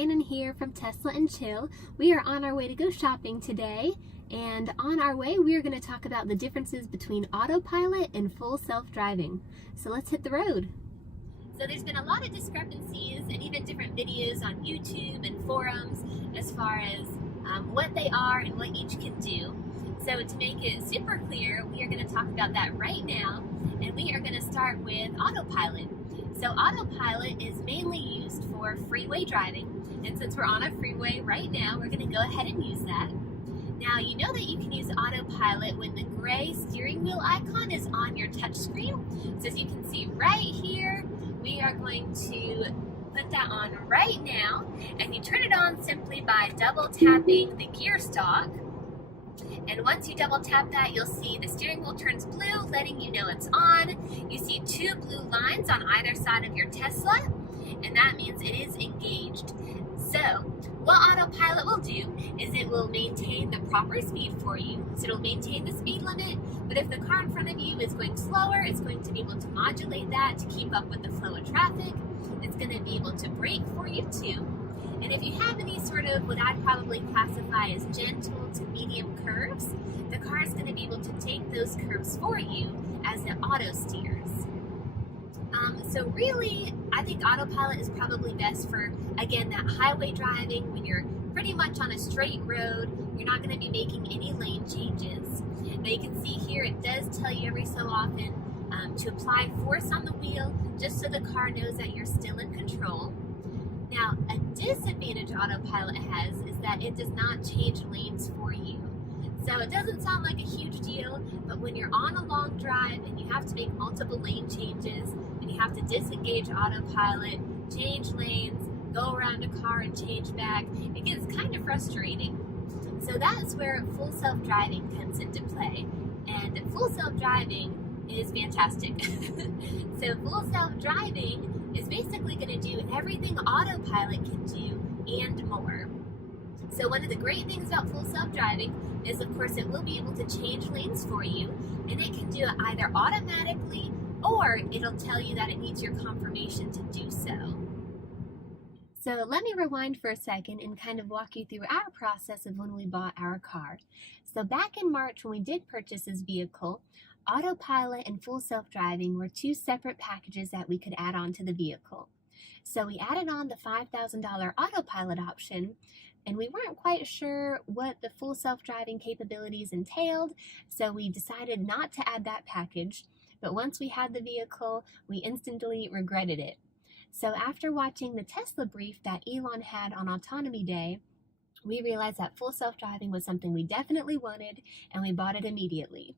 Shannon here from Tesla and Chill. We are on our way to go shopping today, and on our way we are going to talk about the differences between autopilot and full self-driving. So let's hit the road. So there's been a lot of discrepancies and even different videos on YouTube and forums as far as what they are and what each can do. So to make it super clear, we are going to talk about that right now, and we are going to start with autopilot. So autopilot is mainly used for freeway driving, and since we're on a freeway right now, we're going to go ahead and use that. Now, you know that you can use autopilot when the gray steering wheel icon is on your touch screen. So as you can see right here, we are going to put that on right now, and you turn it on simply by double tapping the gear stalk. And once you double tap that, you'll see the steering wheel turns blue, letting you know it's on. You see two blue lines on either side of your Tesla, and that means it is engaged. So what autopilot will do is it will maintain the proper speed for you. So it'll maintain the speed limit, but if the car in front of you is going slower, it's going to be able to modulate that to keep up with the flow of traffic. It's going to be able to brake for you too. And if you have any sort of what I'd probably classify as gentle to medium curves, the car is going to be able to take those curves for you as it auto steers. So really, I think autopilot is probably best for, again, that highway driving when you're pretty much on a straight road. You're not going to be making any lane changes. Now you can see here it does tell you every so often to apply force on the wheel just so the car knows that you're still in control. Now, a disadvantage autopilot has is that it does not change lanes for you. So it doesn't sound like a huge deal, but when you're on a long drive and you have to make multiple lane changes, and you have to disengage autopilot, change lanes, go around a car and change back, it gets kind of frustrating. So that's where full self-driving comes into play. And full self-driving is fantastic. So full self-driving is basically going to do everything autopilot can do and more. So one of the great things about full self-driving is, of course, it will be able to change lanes for you, and it can do it either automatically or it'll tell you that it needs your confirmation to do so. So let me rewind for a second and kind of walk you through our process of when we bought our car. So back in March when we did purchase this vehicle, autopilot and full self-driving were two separate packages that we could add on to the vehicle. So we added on the $5,000 autopilot option, and we weren't quite sure what the full self-driving capabilities entailed, so we decided not to add that package. But once we had the vehicle, we instantly regretted it. So after watching the Tesla brief that Elon had on Autonomy Day, we realized that full self-driving was something we definitely wanted, and we bought it immediately.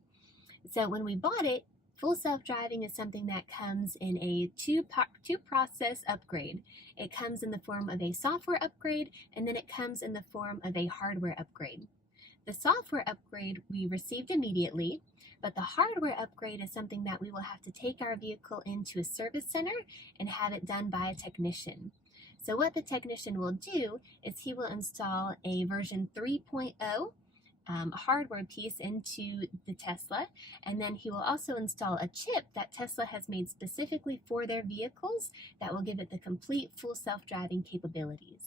So when we bought it, full self-driving is something that comes in a two-process upgrade. It comes in the form of a software upgrade, and then it comes in the form of a hardware upgrade. The software upgrade we received immediately, but the hardware upgrade is something that we will have to take our vehicle into a service center and have it done by a technician. So what the technician will do is he will install a version 3.0 hardware piece into the Tesla, and then he will also install a chip that Tesla has made specifically for their vehicles that will give it the complete full self-driving capabilities.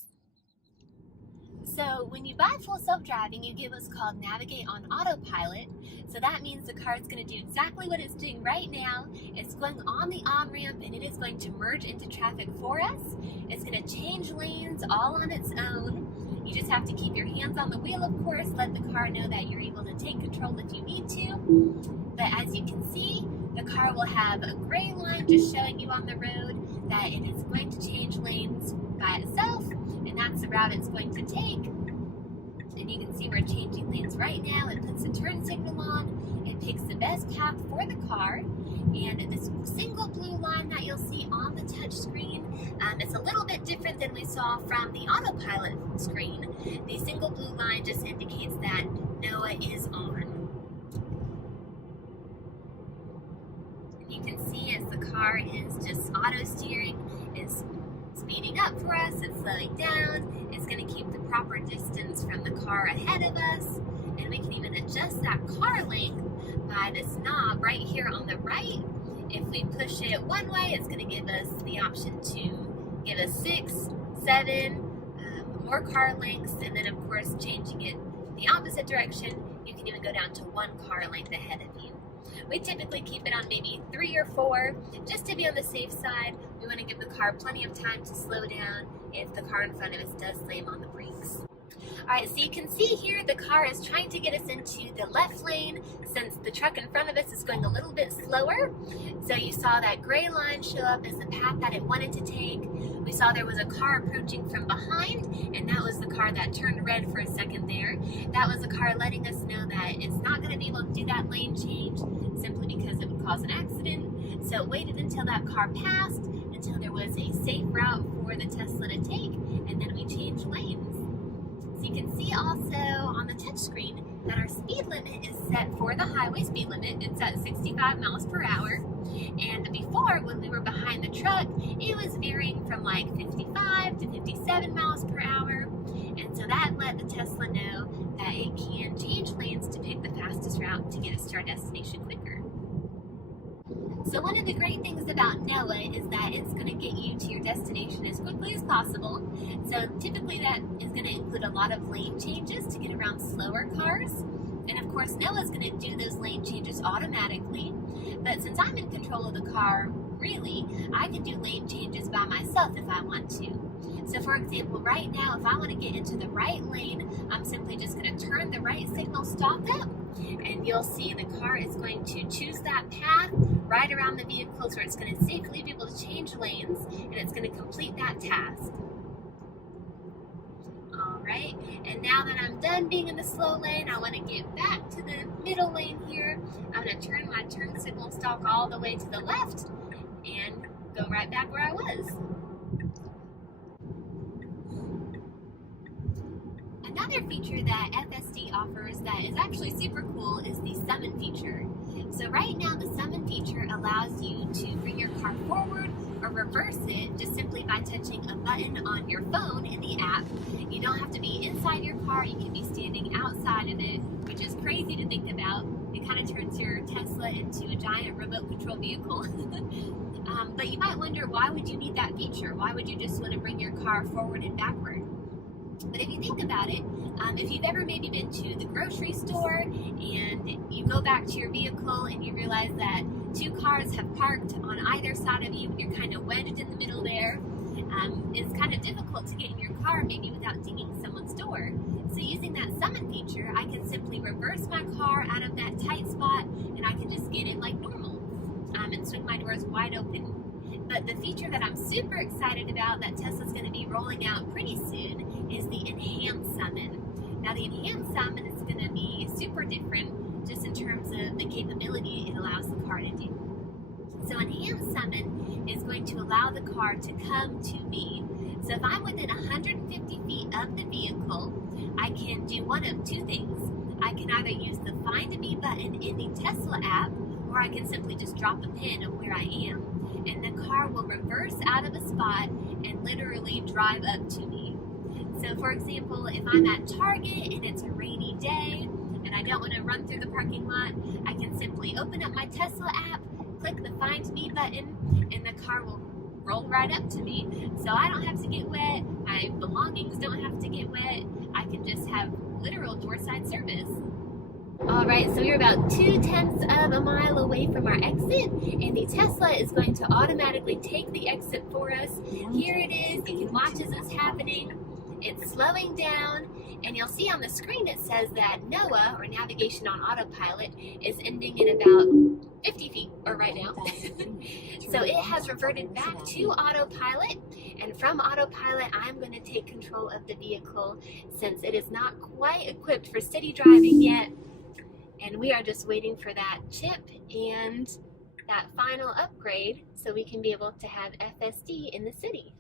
So when you buy full self-driving, you get what's called Navigate on Autopilot. So that means the car is going to do exactly what it's doing right now. It's going on the on-ramp, and it is going to merge into traffic for us. It's going to change lanes all on its own. You just have to keep your hands on the wheel, of course, let the car know that you're able to take control if you need to. But as you can see, the car will have a gray line just showing you on the road that it is going to change lanes by itself, and that's the route it's going to take. And you can see we're changing lanes right now. It puts the turn signal on. It picks the best path for the car. And this single blue line that you'll see on the touch screen, it's a little bit different than we saw from the autopilot screen. The single blue line just indicates that NOAA is on. You can see as the car is just auto steering, is speeding up for us, it's slowing down, it's going to keep the proper distance from the car ahead of us, and we can even adjust that car length by this knob right here on the right. If we push it one way, it's going to give us the option to give us 6, 7, more car lengths, and then of course changing it the opposite direction, you can even go down to 1 car length ahead of you. We typically keep it on maybe 3 or 4, just to be on the safe side. We want to give the car plenty of time to slow down if the car in front of us does slam on the brakes. Alright, so you can see here the car is trying to get us into the left lane since the truck in front of us is going a little bit slower. So you saw that gray line show up as the path that it wanted to take. We saw there was a car approaching from behind, and that was the car that turned red for a second there. That was the car letting us know that it's not going to be able to do that lane change simply because it would cause an accident. So it waited until that car passed, until there was a safe route for the Tesla to take, and then we changed lanes. So you can see also on the touchscreen that our speed limit is set for the highway speed limit. It's at 65 miles per hour. And before, when we were behind the truck, it was varying from like 55 to 57 miles per hour. And so that let the Tesla know that it can change lanes to pick the fastest route to get us to our destination quicker. So one of the great things about NOAA is that it's going to get you to your destination as quickly as possible. So typically that is going to include a lot of lane changes to get around slower cars. And of course NOAA is going to do those lane changes automatically. But since I'm in control of the car, really, I can do lane changes by myself if I want to. So for example, right now, if I want to get into the right lane, I'm simply just going to turn the right signal stop up, and you'll see the car is going to choose that path right around the vehicles where it's going to safely be able to change lanes, and it's going to complete that task. Alright, and now that I'm done being in the slow lane, I want to get back to the middle lane here. I'm going to turn my turn signal stalk all the way to the left and go right back where I was. Another feature that FSD offers that is actually super cool is the summon feature. So right now the summon feature allows you to bring your car forward or reverse it just simply by touching a button on your phone in the app. You don't have to be inside your car, you can be standing outside of it, which is crazy to think about. It kind of turns your Tesla into a giant remote control vehicle. But you might wonder, why would you need that feature? Why would you just want to bring your car forward and backward? But if you think about it, if you've ever maybe been to the grocery store and you go back to your vehicle and you realize that 2 cars have parked on either side of you and you're kind of wedged in the middle there, it's kind of difficult to get in your car maybe without dinging someone's door. So using that summon feature, I can simply reverse my car out of that tight spot and I can just get in like normal and swing my doors wide open. But the feature that I'm super excited about that Tesla's going to be rolling out pretty soon is the Enhanced Summon. Now the Enhanced Summon is going to be super different just in terms of the capability it allows the car to do. So Enhanced Summon is going to allow the car to come to me. So if I'm within 150 feet of the vehicle, I can do one of 2 things. I can either use the Find Me button in the Tesla app, or I can simply just drop a pin of where I am, and the car will reverse out of a spot and literally drive up to me. So for example, if I'm at Target and it's a rainy day and I don't want to run through the parking lot, I can simply open up my Tesla app, click the Find Me button, and the car will roll right up to me. So I don't have to get wet, my belongings don't have to get wet, I can just have literal doorside service. Alright, so we're about 0.2 of a mile away from our exit, and the Tesla is going to automatically take the exit for us. Here it is, you can watch as it's happening. It's slowing down, and you'll see on the screen it says that NOAA, or Navigation on Autopilot, is ending in about 50 feet, or right now. So it has reverted back to Autopilot, and from Autopilot I'm going to take control of the vehicle since it is not quite equipped for city driving yet. And we are just waiting for that chip and that final upgrade so we can be able to have FSD in the city.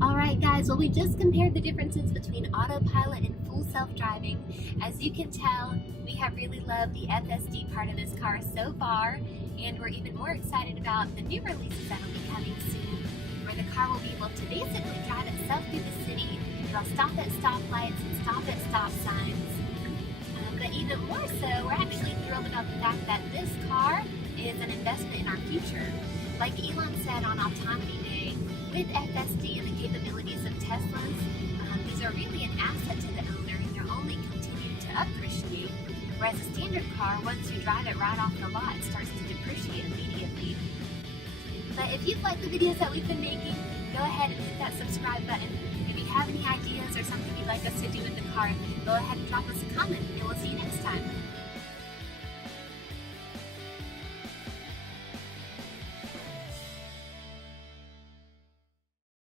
Alright guys, well we just compared the differences between Autopilot and full self-driving. As you can tell, we have really loved the FSD part of this car so far, and we're even more excited about the new releases that will be coming soon, where the car will be able to basically drive itself through the city. It'll stop at stoplights and stop at stop signs. But even more so, we're actually thrilled about the fact that this car is an investment in our future. Like Elon said on Autonomy Day, with FSD and the capabilities of Teslas, these are really an asset to the owner, and they're only continuing to appreciate. Whereas a standard car, once you drive it right off the lot, it starts to depreciate immediately. But if you've liked the videos that we've been making, go ahead and hit that subscribe button. If you have any ideas or something you'd like us to do with the car, go ahead and drop us a comment.